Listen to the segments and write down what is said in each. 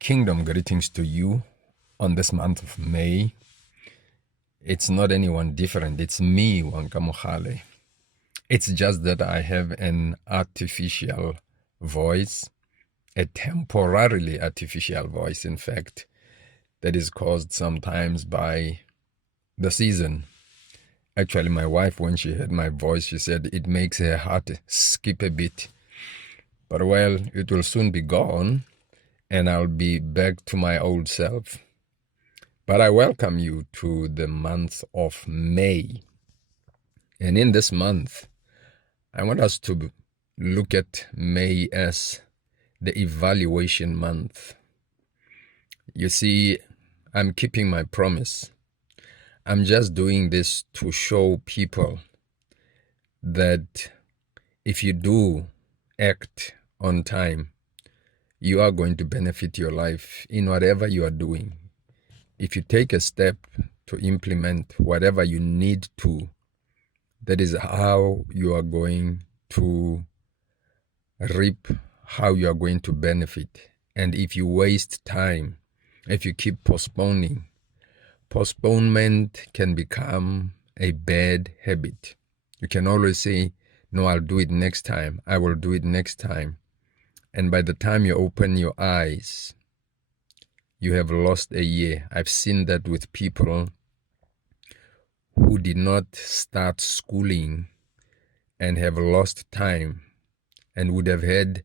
Kingdom greetings to you on this month of May. It's not anyone different. It's me, Wanka Mogale. It's just that I have an artificial voice, a temporarily artificial voice, in fact, that is caused sometimes by the season. Actually, my wife, when she heard my voice, she said it makes her heart skip a bit. But well, it will soon be gone, and I'll be back to my old self. But I welcome you to the month of May. And in this month, I want us to look at May as the evaluation month. You see, I'm keeping my promise. I'm just doing this to show people that if you do act on time, you are going to benefit your life in whatever you are doing. If you take a step to implement whatever you need to, that is how you are going to reap, how you are going to benefit. And if you waste time, if you keep postponing, postponement can become a bad habit. You can always say, no, I'll do it next time. I will do it next time. And by the time you open your eyes, you have lost a year. I've seen that with people who did not start schooling and have lost time and would have had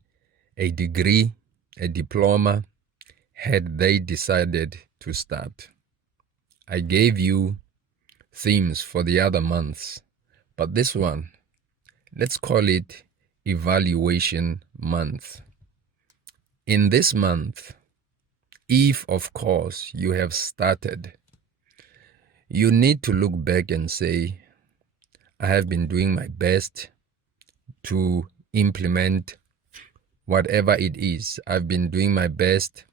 a degree, a diploma, had they decided to start. I gave you themes for the other months, but this one, let's call it evaluation month. In this month, if of course you have started, you need to look back and say, I have been doing my best to implement whatever it is. I've been doing my best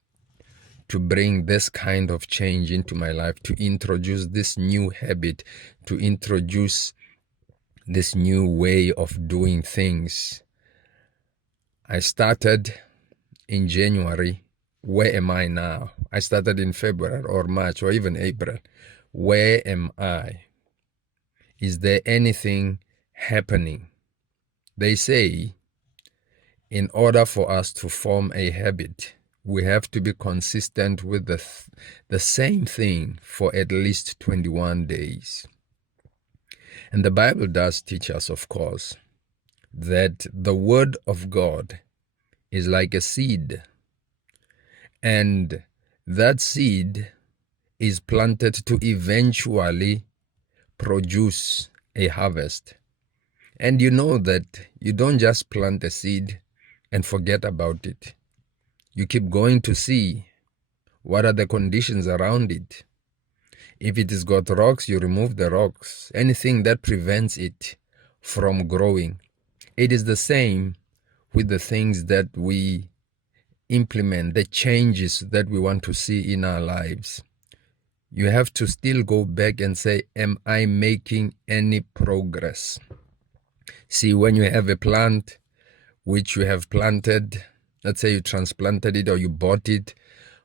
to bring this kind of change into my life, to introduce this new habit, to introduce this new way of doing things. I started in January. Where am I now? I started in February or March or even April. Where am I? Is there anything happening? They say, in order for us to form a habit, we have to be consistent with the same thing for at least 21 days. And the Bible does teach us, of course, that the Word of God is like a seed. And that seed is planted to eventually produce a harvest. And you know that you don't just plant a seed and forget about it. You keep going to see what are the conditions around it. If it has got rocks, you remove the rocks. Anything that prevents it from growing. It is the same with the things that we implement, the changes that we want to see in our lives. You have to still go back and say, am I making any progress? See, when you have a plant which you have planted, let's say you transplanted it or you bought it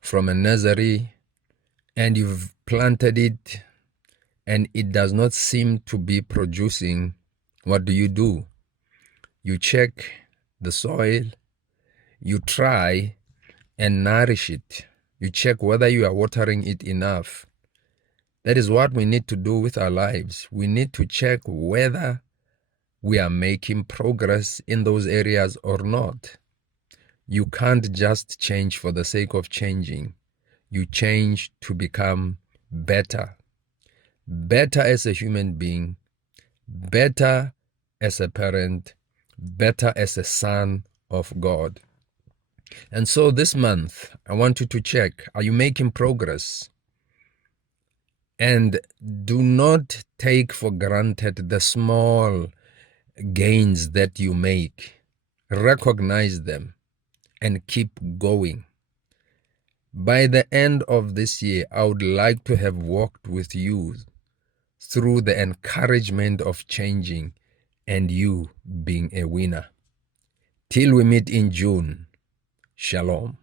from a nursery and you've planted it and it does not seem to be producing, what do? You check the soil, you try and nourish it. You check whether you are watering it enough. That is what we need to do with our lives. We need to check whether we are making progress in those areas or not. You can't just change for the sake of changing. You change to become better. Better as a human being, better as a parent, better as a son of God. And so this month, I want you to check, are you making progress? And do not take for granted the small gains that you make. Recognize them and keep going. By the end of this year, I would like to have walked with you through the encouragement of changing and you being a winner. Till we meet in June, Shalom.